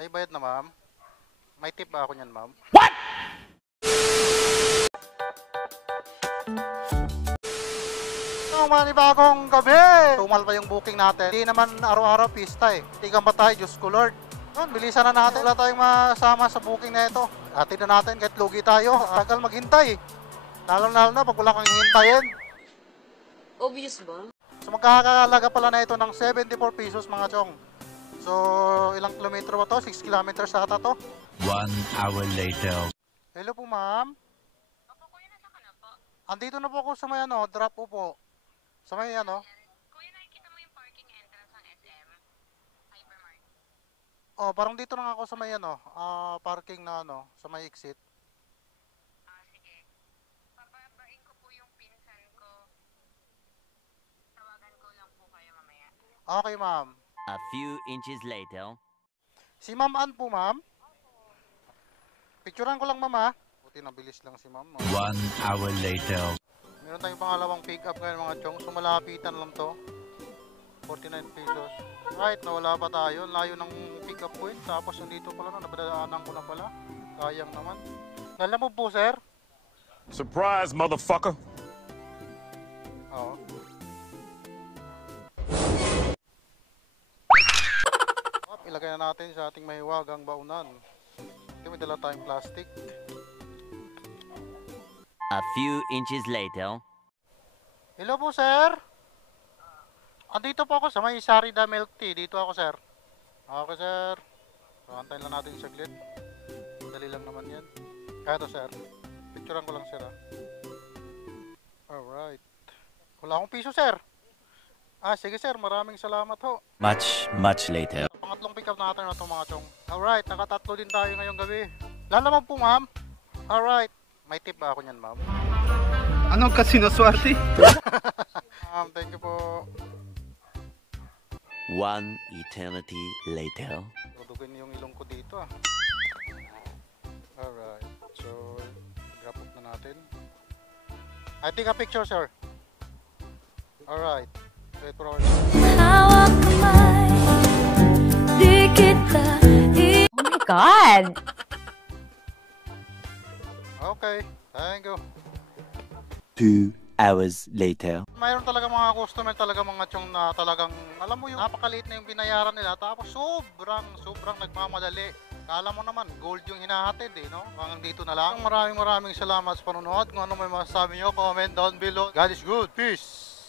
Ay, bayad na ma'am. May tip ba ako niyan ma'am? What? Manibagong gabi! Tumal pa yung booking natin. Hindi naman araw-araw pista eh. Tigang ba tayo? Diyos ko Lord. Yun, bilisan na natin. Wala tayong masama sa booking na ito. Atin na natin kahit lugi tayo. Tagal maghintay. Lalo na pag wala kang hihintayin. Obvious ba? So magkakalaga pala na ito ng 74 pesos mga chong. So ilang kilometro ba to? 6 kilometers ata to. 1 hour later. Hello po ma'am. Opo, kuya, nasa ka na po? Andito na po ako sa may drop po. Sa may Kuya, nakikita mo yung parking entrance ng SM? Hypermart. Oh, parang dito na ako sa may parking na sa may exit. Sige. Pababain ko po yung pinsan ko. Tawagan ko lang po kayo mamaya. Okay ma'am. A few inches later. Si Ma'am Ann po ma'am. Picturean ko lang ma'am ha. Buti nabilis lang si ma'am. 1 hour later. Meron tayong pangalawang pick up ngayon mga chong. So malapitan lang to. 49 pesos. Right, nawala pa tayo. Layo ng pick up point. Tapos nandito pala na. Nabadaanan ko na pala. Sayang naman. Alam mo po sir? Surprise, motherfucker! Oo. Ilagay na natin sa ating mahiwagang baunan. Ito may dala tayong plastic. A few inches later. Hello po sir. Andito po ako sa may Sarida Milk Tea. Dito ako sir. Okay sir. So, antayin lang natin saglit. Dali lang naman yan. Kaya to sir. Picturean ko lang sir ha. Alright. Wala akong piso sir. Sige sir. Maraming salamat ho. Much later. Pangatlong pick up natin na itong mga chong. Alright. Nakatatlo din tayo ngayong gabi. Lalaman po ma'am. Alright. May tip ba ako niyan ma'am? Ano ka sinuswerte? Thank you po. 1 eternity later. Dudugin yung ilong ko dito ah. Alright. So, drop off na natin. I take a picture sir. Alright. Wait for our... Hawak kamay, di kita Oh my God! Okay. Thank you. 2 hours later. Mayroon talaga mga customer talaga mga chong na talagang alam mo yung napakaliit na yung binayaran nila tapos sobrang nagmamadali. Kala mo naman gold yung hinahatid no? Hanggang dito na lang. Maraming salamat sa panonood. Kung ano may masasabi nyo, comment down below. God is good. Peace!